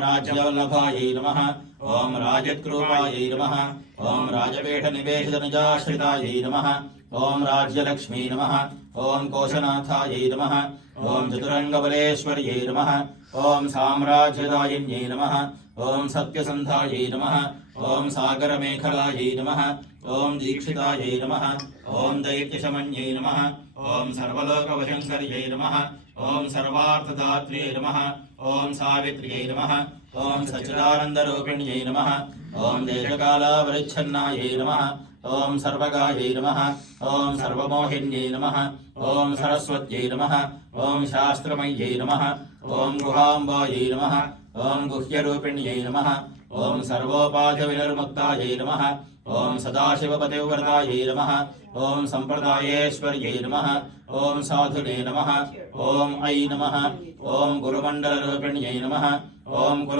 राज्यवल्लभायै नमः। ओम राजत्कृपायै नमः। ओम राजपीठनिवेशितनिजाश्रितायै नमः। ओम राज्यलक्ष्मी नमः। ओम कोशनाथायै नमः। ओम चतुरंगबलेश्वर्यै नमः। ओम साम्राज्यदायिन्यै नमः। ओम सत्यसन्धायै नमः। ओम सागरमेखलायै नमः। ओम दीक्षितायै नमः। ओम दैत्यशमन्यै नमः। ओम सर्वलोकवशङ्कर्यै नमः। ओम सर्वार्थदात्र्यै नमः। ओम सावित्र्यै नमः। ओम सच्चिदानन्दरूपिण्यै नमः। ओम देशकालावरिच्छन्नायै नमः। ओम सर्वगायै नमः। ओम सर्वमोहिन्यै नमः। ओम सरस्वत्यै नमः। ओम शास्त्रमय्यै नमः। ओम गुहाम्बायै नमः। ओम गुह्यरूपिण्यै नमः। ओम सर्वोपाधिविनिर्मुक्तायै नमः। ओम सदाशिवपतिव्रतायै नमः। ओम सम्प्रदायेश्वर्यै नमः। ओम साधुने नमः। ओम ऐ नमः। ओम गुरुमण्डलरूपिण्यै नमः। ओम